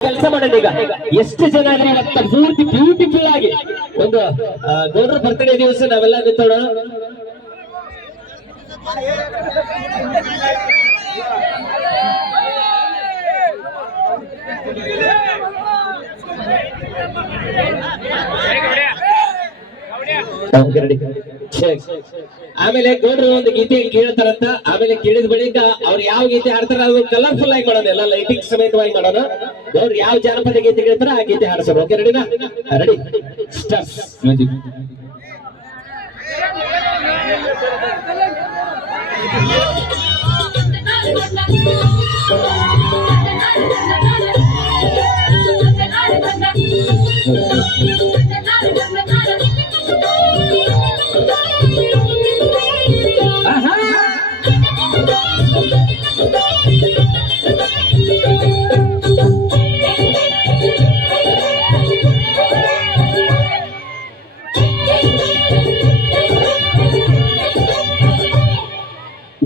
ಕೆಲಸ ಮಾಡೋಣ ಈಗ. ಎಷ್ಟು ಜನ ಅಂದ್ರೆ ಇವತ್ತು ಪೂರ್ತಿ ಬ್ಯೂಟಿಫುಲ್ ಆಗಿ ಒಂದು ಗೌಡ್ರ ಬರ್ತ್ಡೇ ದಿವಸ ನಾವೆಲ್ಲ ನಿಂತೋಣ. ಆಮೇಲೆ ಗೌಡ್ರು ಒಂದು ಗೀತೆ ಕೇಳ್ತಾರಂತ. ಆಮೇಲೆ ಕೇಳಿದ ಬಳಿಕ ಅವ್ರು ಯಾವ ಗೀತೆ ಹಾಡ್ತಾರ ಅದು ಕಲರ್ಫುಲ್ ಆಗಿ ಮಾಡೋಣ, ಎಲ್ಲ ಲೈಟಿಂಗ್ ಸಮೇತವಾಗಿ ಮಾಡೋಣ. ಗೌಡ್ರು ಯಾವ ಜಾನಪದ ಗೀತೆ ಕೇಳ್ತಾರ ಆ ಗೀತೆ ಹಾಡ್ಸೋಣ. ಓಕೆ, ರೆಡಿನಾ? Ready, start music.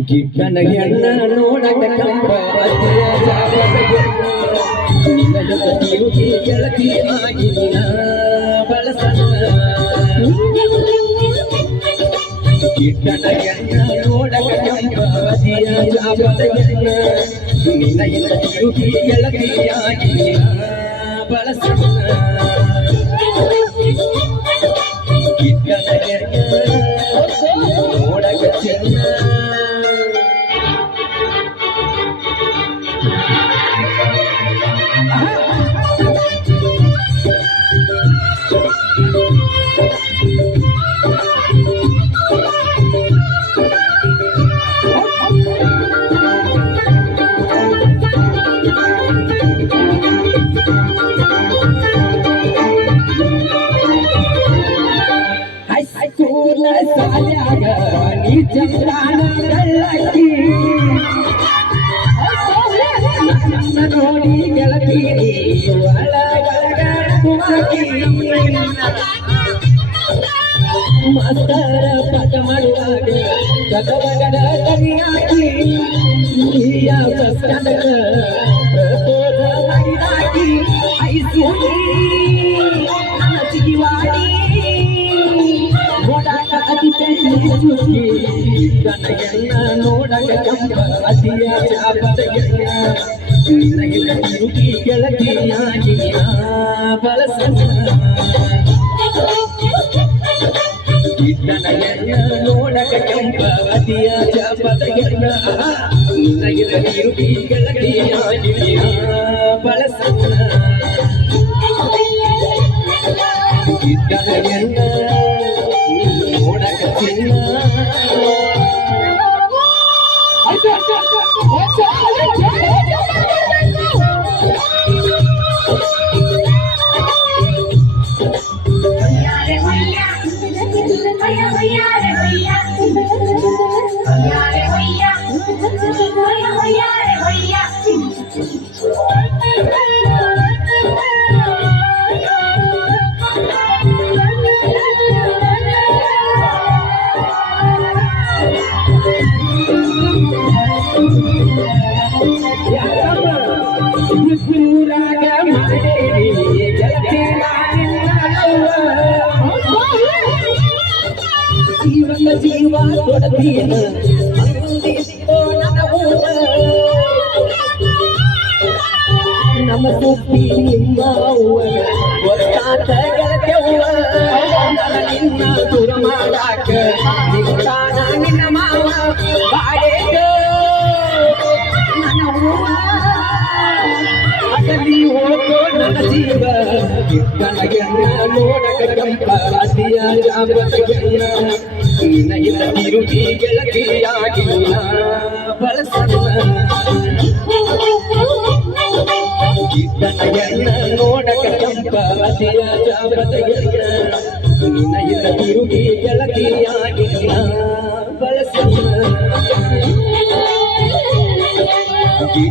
ಗಿಡ್ಡನ ಹೆಣ್ಣ ನೋಡಕ ಕಂಬ ಗೆಳತಿ ಆಗಿನ ಬಳಸನ. ಗಿಡ್ಡನ ಹೆಣ್ಣ ನೋಡಕ ಕಂಬ ನಿನ್ನ ಗೆಳತಿ ಆಗಿನ ಬಳಸನ. ಗಿಡ್ಡನ ಹೆಣ್ಣ ನೋಡಕ ಚೆನ್ನ ಸಾಲಾಗ ನೀ ಚಂದ್ರಾನ ಬೆಳ್ಳಕ್ಕಿ ನನ್ನ ನೋಡಿ ಗೆಳತಿ ಒಳಗಡಕಿ ಮಾಸ್ತರ ಪಾಠ ಮಾಡುವಾಗ ಕದವಗಡ ಕರಿಯಾಕಿ ನೀಯ ಬಸ್ಕಂಡಕ ಪ್ರಬೋಧ ಮಾಡಿದಾಕಿ ಐಸು ನನ್ನ ಜೀವಾಡಿ ನೋಡಾಕ ಅತಿ ಕನಗೆಲ್ಲ ನೋಡಕ ಕಂಬ ಅತಿಯ ಚಾಪದಗೆಲ್ಲ ನಿನಗಿಲ್ಲ ತಿರುಗಿ ಗೆಳತಿಯಾಗಿನ ಬಳಸನ. ಕನಗೆಲ್ಲ ನೋಡಕ ಕಂಬ ಅತಿಯ ಚಾಪದಗೆಲ್ಲ ನಿನಗಿಲ್ಲ ತಿರುಗಿ ಗೆಳತಿಯಾಗಿನ ಬಳಸನ. ಕನಗೆಲ್ಲ ನೋಡಕ ಚಿನ್ನ ಜೀವ ಕೊಡತೀನ ನಮ್ಮ ಸುದ್ದಿ ನಿಮ್ಮ ಒಟ್ಟಾಟ ಗೆಳತೆವ್ವ ನಿನ್ನ ದೂರ ಮಾಡಾಕ ನಿನ್ನ ನಿನ್ನ ಮಾವ ಬಾಳೆಗ ನನ್ನ ಹೂವ ಅಗಲಿ ಹೋಗೋ ನನ್ನ ಜೀವ. ಕನಗೆಲ್ಲ ನೋಡಕ ಕಂಪ ಅತಿಯ ಜಾಪದಗೆಲ್ಲ ನಿನಗಿಲ್ಲ ತಿರುಗಿ ಗೆಳತಿಯಾಗಿನ ಬಳಸನ. ಕನಗೆಲ್ಲ ನೋಡಕ ಕಂಪ ಅತಿಯ ಜಾಪದಗೆಲ್ಲ ನಿನಗಿಲ್ಲ ತಿರುಗಿ ಗೆಳತಿಯಾಗಿನ ಬಳಸನ.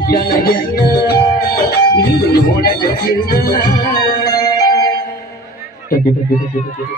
ಕನಗೆಲ್ಲ ನೋಡಕ ಚಿನ್ನ